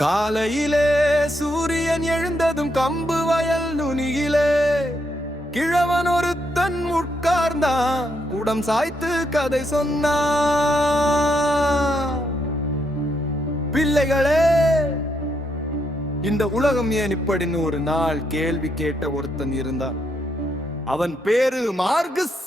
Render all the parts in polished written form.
காலையிலே சூரியன் எழுந்ததும் கம்பு வயல் நுனியிலே கிழவன் ஒருத்தன் உட்கார்ந்தான், உடம் சாய்த்து கதை சொன்னான். பிள்ளைகளே, இந்த உலகம் ஏன் இப்படின்னு ஒரு நாள் கேள்வி கேட்ட ஒருத்தன் இருந்தான். அவன் பேரு மார்கஸ்.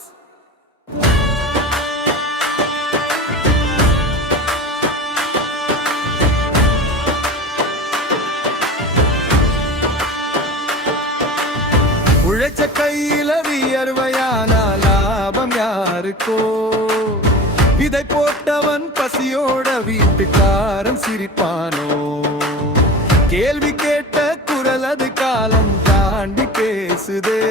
உழைச்ச கையில வியர்வையான லாபம் யாருக்கோ? இதை போட்டவன் பசியோட வீட்டுக்காரன் சிரிப்பானோ? கேள்வி கேட்ட குரல் அது காலம் தாண்டி பேசுதே.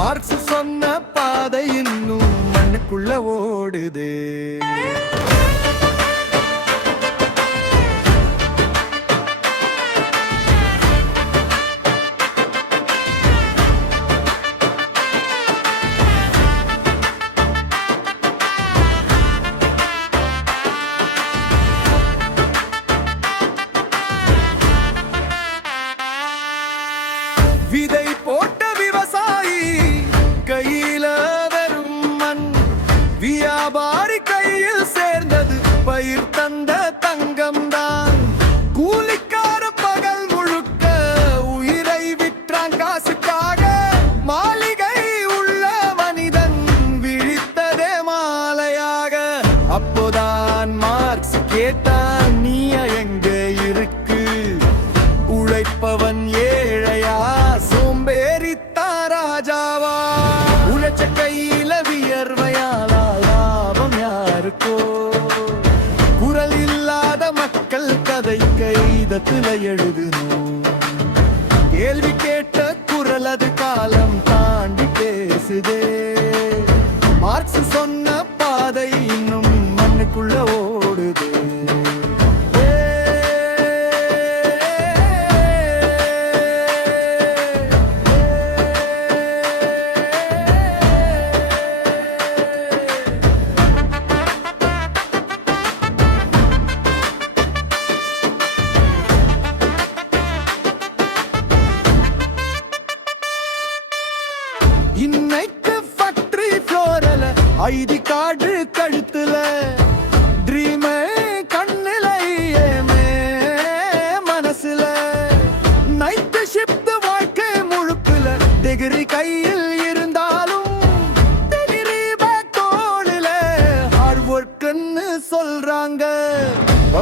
மார்க்ஸ் சொன்ன பாதை இன்னும் மண்ணுக்குள்ள ஓடுதே. விதை போட்ட விவசாயி கையில வெறும் மண், வியாபாரி கையில் சேர்ந்தது பயிர் தந்த தங்கம் தான். கூலிக்கார பகல் முழுக்க உயிரை விற்றான் காசுக்காக. மாளிகை உள்ள மனிதன் விழித்ததே மாலையாக. அப்போதான் மார்க்ஸ் கேட்டான், நீ எங்க இருக்கு? உழைப்பவன் ஏழையா, ராஜாவா? உழைச்ச கையில வியர்வையாலா லாபம் யாருக்கோ? குரல் இல்லாத மக்கள் கதை கைதத்துல எழுதணும். கேள்வி கேட்ட குரல் அது காலம் தாண்டி பேசுதே. மார்க்ஸ் சொன்ன பாதை இன்னும் மண்ணுக்குள்ள ஓடுதே. இன்னைக்கு ஃபேக்டரி ஃப்ளோர்ல ஐடி கார்டு கழுத்துல, ட்ரீமே கண்ணுல ஏமே மனசுல. நைட் ஷிஃப்ட் வாழ்க்கை முழுக்குல, டிகிரி கையில் இருந்தாலும் டிகிரி பேக் தோளுல. ஹார்ட் ஒர்க்னு சொல்றாங்க.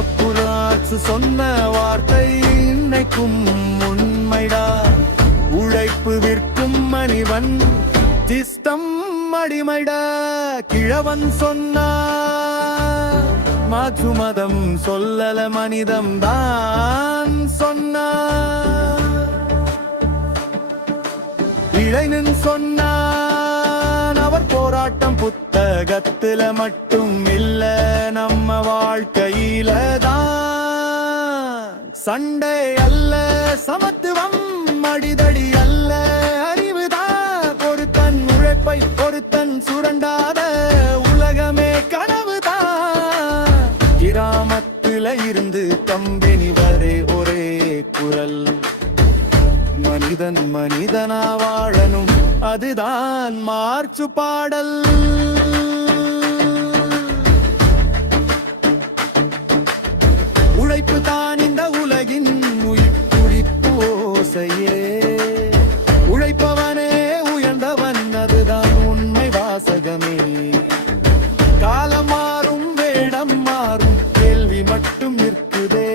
அப்புராட்ஸ் சொன்ன வார்த்தை இன்னைக்கும் உண்மைடா. உழைப்பு விற்கும் மனிதன் சிஸ்டம் அடிமைடா. கிழவன் சொன்னா மாற்று மதம் சொல்லல, மனிதம் தான் சொன்னா. இளைஞன் சொன்னான், அவர் போராட்டம் புத்தகத்துல மட்டும் இல்ல, நம்ம வாழ்க்கையில தான். சண்டை அல்ல சமத்துவம், அடிதடி அல்ல அறிவுதான். ஒருத்தன் உழைப்பை ஒருத்தன் சுரண்டாத உலகமே கனவுதான். கிராமத்துல இருந்து கம்பெனி வரை ஒரே குரல். மனிதன் மனிதனா வாழணும், அதுதான் மார்க்ஸ் பாடல். உழைப்பு தான் இந்த உலகின் உயிர் துடிப்பு ஓசையே. உழைப்பவனே உயர்ந்தவன், அதுதான் உண்மை வாசகமே. காலம் மாறும், வேடம் மாறும், கேள்வி மட்டும் நிற்குதே.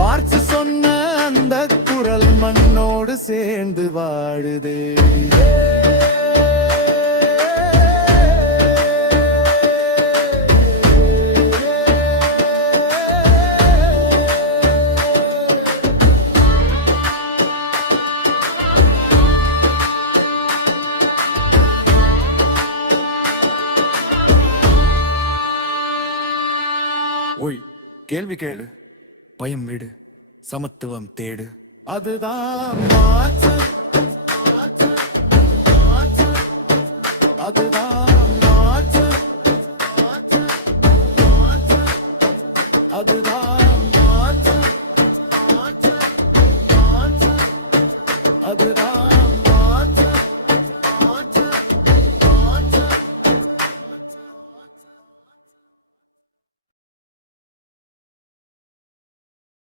மார்க்ஸ் சொன்ன அந்த குரல் மண்ணோடு சேர்ந்து வாழுதே. ஒய், கேள்வி கேளு, பயம் விடு, சமத்துவம் தேடு. அதுதான் மாற்று, அதுதான் மாற்று, அதுதான் மாற்று. அதுதான்